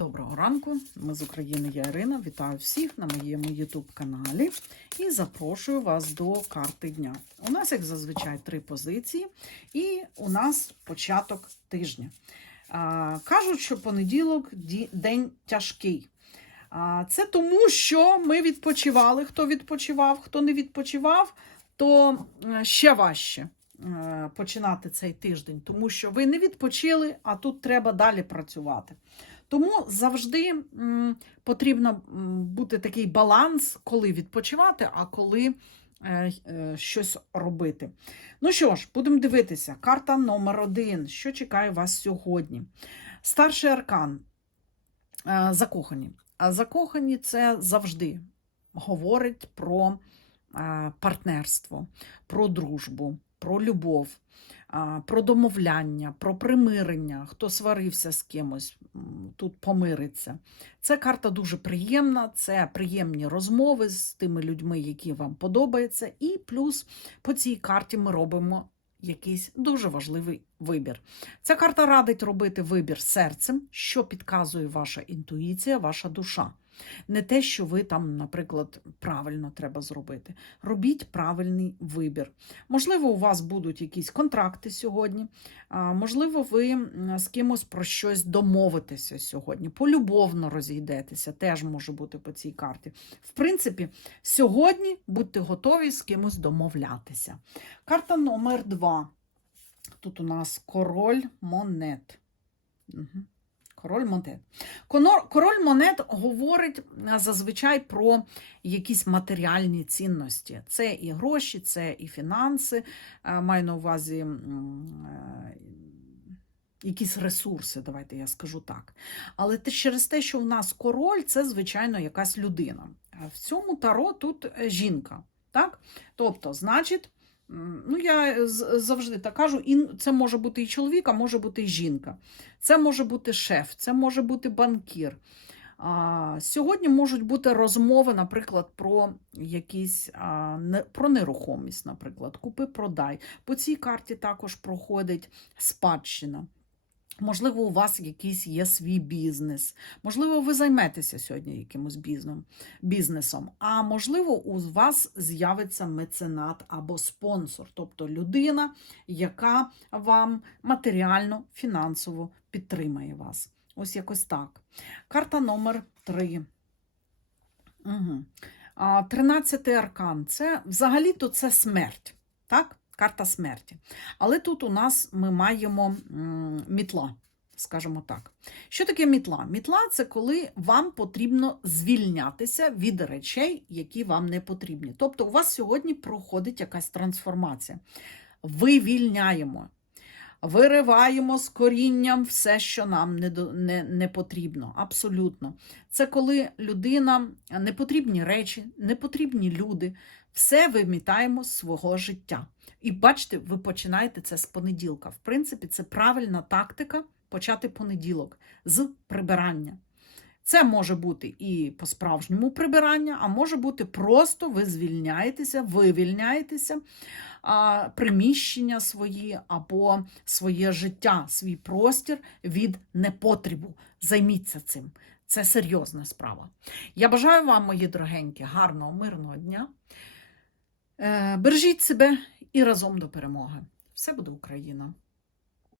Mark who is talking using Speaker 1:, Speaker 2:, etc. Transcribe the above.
Speaker 1: Доброго ранку, ми з України, я Ірина. Вітаю всіх на моєму YouTube каналі і запрошую вас до карти дня. У нас, як зазвичай, три позиції, і у нас початок тижня. Кажуть, що понеділок день тяжкий. Це тому, що ми відпочивали. Хто відпочивав, хто не відпочивав, то е, ще важче починати цей тиждень, тому що ви не відпочили, а тут треба далі працювати. Тому завжди потрібно бути такий баланс, коли відпочивати, а коли е, е, щось робити. Ну що ж, будемо дивитися. Карта номер один. Що чекає вас сьогодні? Старший аркан. Е, закохані. Закохані це завжди говорить про е, партнерство, про дружбу, про любов, про домовляння, про примирення, хто сварився з кимось, тут помириться. Це карта дуже приємна, це приємні розмови з тими людьми, які вам подобаються. І плюс по цій карті ми робимо якийсь дуже важливий вибір. Ця карта радить робити вибір серцем, що підказує ваша інтуїція, ваша душа. Не те, що ви там, наприклад, правильно треба зробити. Робіть правильний вибір. Можливо, у вас будуть якісь контракти сьогодні, можливо, ви з кимось про щось домовитеся сьогодні, полюбовно розійдетеся, теж може бути по цій карті. В принципі, сьогодні будьте готові з кимось домовлятися. Карта номер два. Тут у нас король монет. Угу. Король монет. Король монет говорить зазвичай про якісь матеріальні цінності. Це і гроші, це і фінанси. Маю на увазі е, якісь ресурси, давайте я скажу так. Але через те, що в нас король, це, звичайно, якась людина. В цьому таро тут е, жінка. Так? Тобто, значить, ну я завжди так кажу, це може бути і чоловік, а може бути і жінка. Це може бути шеф, це може бути банкір. Сьогодні можуть бути розмови, наприклад, про якісь про нерухомість, наприклад, купи-продай. По цій карті також проходить спадщина. Можливо, у вас якийсь є свій бізнес. Можливо, ви займетеся сьогодні якимось бізнесом. А можливо, у вас з'явиться меценат або спонсор, тобто людина, яка вам матеріально, фінансово підтримає вас. Ось якось так. Карта номер 3. Угу. 13 аркан. Це взагалі-то це смерть. Так? Карта смерті. Але тут у нас ми маємо мітла, скажімо так. Що таке мітла? Мітла це коли вам потрібно звільнятися від речей, які вам не потрібні. Тобто, у вас сьогодні проходить якась трансформація. Вивільняємо. Вириваємо з корінням все, що нам не, не, не потрібно. Абсолютно. Це коли людина, непотрібні речі, непотрібні люди, все вимітаємо з свого життя. І бачите, ви починаєте це з понеділка. В принципі, це правильна тактика почати понеділок з прибирання. Це може бути і по-справжньому прибирання, а може бути просто ви звільняєтеся, вивільняєтеся, а, приміщення свої або своє життя, свій простір від непотребу. Займіться цим. Це серйозна справа. Я бажаю вам, мої дорогенькі, гарного, мирного дня. Е, Бережіть себе і разом до перемоги. Все буде Україна!